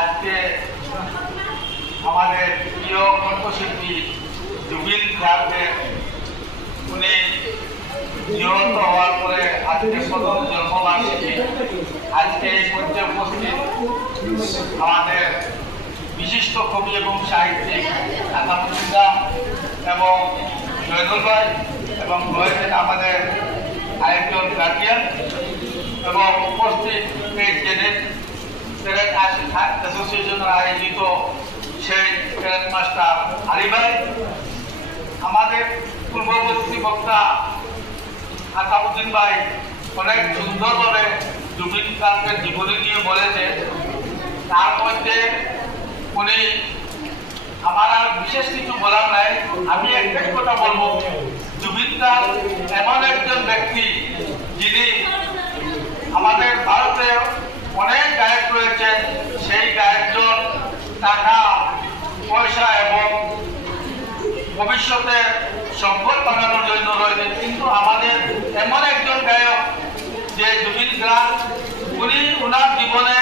আজকে আমাদের প্রিয় কণ্ঠশিল্পী জুবিন গার্গের উনি নিহত হওয়ার পরে আজকে প্রথম জন্মবার্ষিকী। আজকে এই মঞ্চে উপস্থিত আমাদের বিশিষ্ট কবি এবং সাহিত্যিক আসাদুল্লাহ এবং জয়নুল ভাই এবং রয়েছেন আমাদের আরেকজন গার্জিয়ান এবং উপস্থিত ক্যাডেট অ্যাসোসিয়েশনের আয়োজিত সেই ক্যাডেট মাস্টার আলী ভাই, আমাদের পূর্ববর্তী বক্তা আসাদুদ্দিন ভাই অনেক সুন্দরভাবে জুবিন গার্গের জীবনী নিয়ে বলেছে। তার মধ্যে উনি আমার আর বিশেষ কিছু বলার নাই, আমি একটাই কথা বলবো, জুবিন গার্গ এমন একজন ব্যক্তি যিনি আমাদের ভারতে অনেক গায়ক রয়েছে, সেই গায়কজন টাকা পয়সা এবং ভবিষ্যতে সম্পদ বানানোর জন্য রয়েছে, কিন্তু আমাদের এমন একজন গায়ক যে জুবিন গার্গ, উনি ওনার জীবনে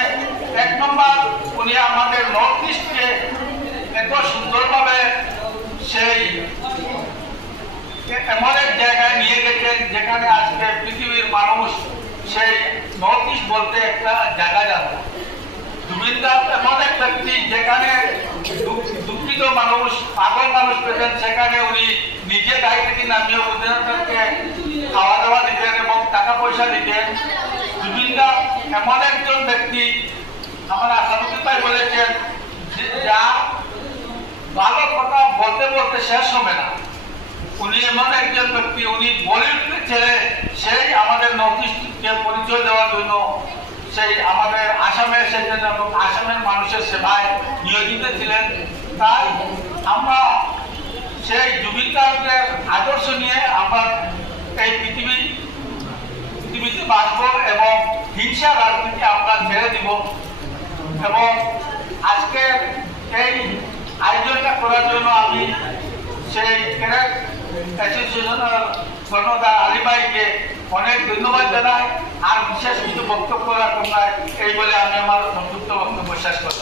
এক নম্বর উনি আমাদের নর্থ ইস্টকে এত সুন্দরভাবে সেই এমন এক জায়গায় নিয়ে গেছেন যেখানে আজকে পৃথিবীর মানুষ সেই নর্থ ইস্ট বলতে একটা জায়গা জানত। জুবিন গার্গ এমন এক ব্যক্তি যেখানে দুঃখিত মানুষ পাগল মানুষ পেতেন, সেখানে উনি নিজে গাড়ি থেকে নামিয়ে ওদেরকে খাওয়া দাওয়া দিতেন এবং টাকা পয়সা দিতেন। জুবিন গার্গ এমন একজন ব্যক্তি, আমার আসাদুদ্দিন ভাই বলেছেন, যা ভালো কথা বলতে বলতে শেষ হবে না। উনি এমন একজন ব্যক্তি, উনি বলিউডের ছেলে, সেই আমাদের নর্থ ইস্টকে পরিচয় দেওয়ার জন্য সেই আমাদের আসামে এসেছেন এবং আসামের মানুষের সেবায় নিয়োজিত ছিলেন। তাই আমরা সেই জুবিন গার্গের আদর্শ নিয়ে আমরা এই পৃথিবীতে বাঁচব এবং হিংসা রাজনীতি আমরা ছেড়ে দিব। এবং আজকে এই আয়োজনটা করার জন্য আমি সেই ক্যাডেট অ্যাসোসিয়েশনের কর্ণধার আলী ভাইকে অনেক ধন্যবাদ জানাই। আর বিশেষ কিছু বক্তব্য রাখুন না, এই বলে আমি আমার সংক্ষিপ্ত বক্তব্য শেষ করছি।